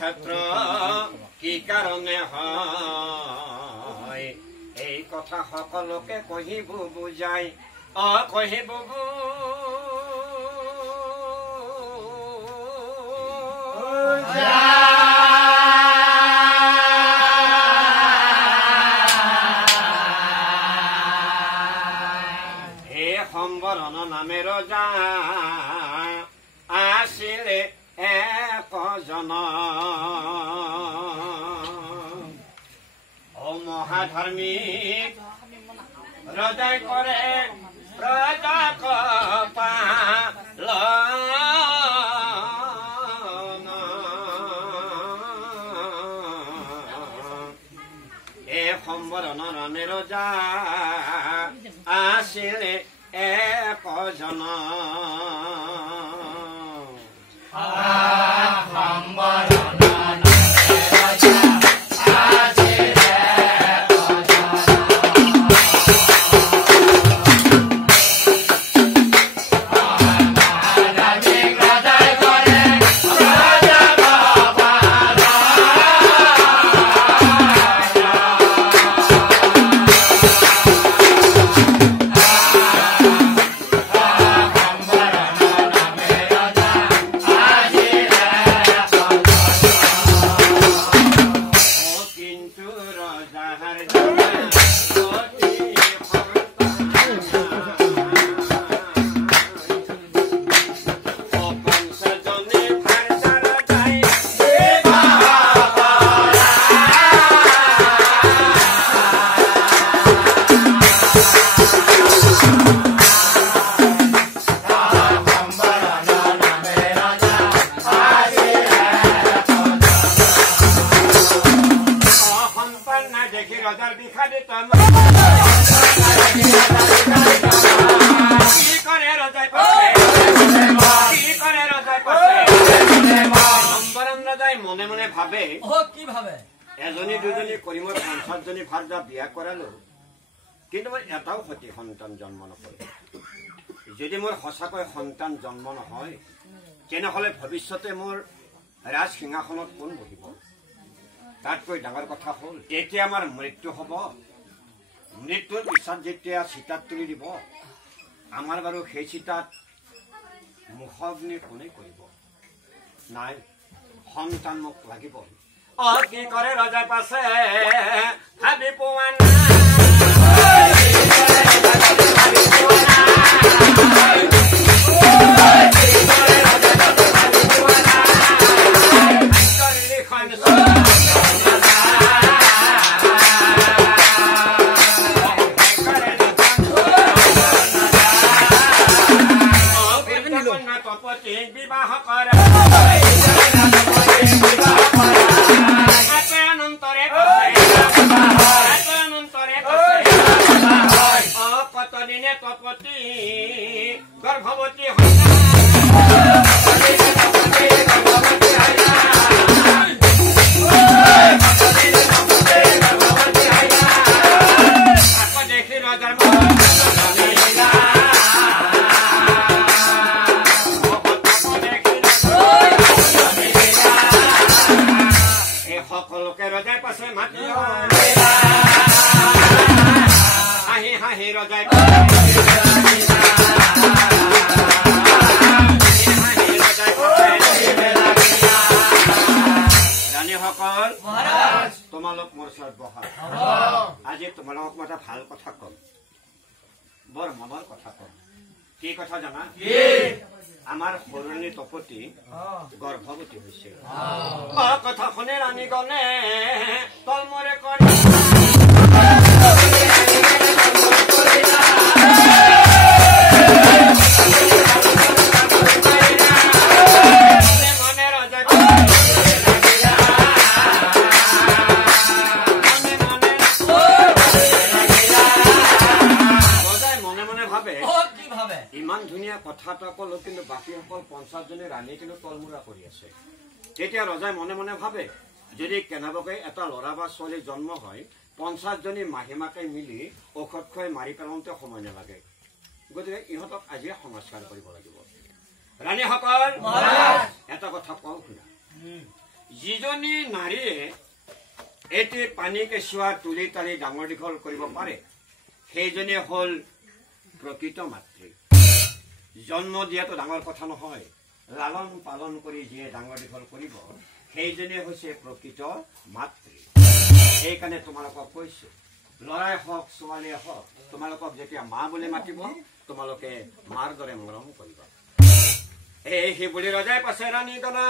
ক্ষেত্ৰ কি কাৰণে হয় এই কথা সকলোকে কহিব বুজাই কহিব সম্বৰণ নামে ৰজা আছিলে একজন মহাধৰ্মিক ৰজাই কৰে প্ৰজাক পালন এই সম্বৰণ নামে ৰজা আছিলে একজন মনে মনে ভাবে কি ভাবে এজনী দুজনী কৰি মই ৫০ জনী ভাৰ্যা বিয়া কৰালো কিন্তু মই এটাও সতি সন্তান জন্ম নকৰো যদি মোৰ সঁচাকৈ সন্তান জন্ম নহয় তেনেহলে ভৱিষ্যতে মোৰ ৰাজ সিংহাসনত কোন বহিব তাতকৈ ডাঙৰ কথা হ'ল তেতিয়া আমাৰ মৃত্যু হ'ব মৃত্যুৰ পিছত যেতিয়া চিতাত তুলি দিব আমাৰ বাৰু সেই চিতাত মুখাগ্নি কোনে কৰিব নাই সন্তান মোক লাগিব কি কৰে ৰজা পাছে ভাবি পোৱা বিবাহ কৰে কতদিনে তপতি গৰ্ভৱতী আকৌ দেখি ৰজাৰ সকলোকে ৰজাই পাছে মাতি হাঁহি হাঁহি ৰজাই ৰাণীসকল তোমালোক মোৰ ওচৰত বহা আজি তোমালোকক মই এটা ভাল কথা কম বৰ মনৰ কথা কম কি কথা জানা আমাৰ সৰুণী তপতি গৰ্ভৱতী হৈছে কথা শুনে ৰাণী গলে তলমৰে কৰি ইমান ধুনীয়া কথা এটা কলো কিন্তু বাকীসকল ৫০ জনী ৰাণী কিন্তু তলমূৰা কৰি আছে তেতিয়া ৰজাই মনে মনে ভাবে যদি কেনেবাকৈ এটা ল'ৰা বা ছোৱালী জন্ম হয় ৫০ জনী মাহিমাকে মিলি ঔষধ খুৱাই মাৰি পেলাওঁতে সময় নালাগে গতিকে ইহঁতক আজিয়ে সংস্কাৰ কৰিব লাগিব ৰাণীসকল এটা কথা কওঁ শুনা যিজনী নাৰীয়ে এটি পানী কেঁচুৱা তুলি তালি ডাঙৰ দীঘল কৰিব পাৰে সেইজনী হ'ল প্ৰকৃত মাতৃ। জন্ম দিয়াটো ডাঙৰ কথা নহয়, লালন পালন কৰি যিয়ে ডাঙৰ দীঘল কৰিব সেইজনী হৈছে প্ৰকৃত মাতৃ। সেইকাৰণে তোমালোকক কৈছো, ল'ৰাই হওক ছোৱালীয়ে হওক, তোমালোকক যেতিয়া মা বুলি মাতিব তোমালোকে মাৰ দৰে মৰম কৰিবা। সেই বুলি ৰজাই পাছে ৰাণী দনা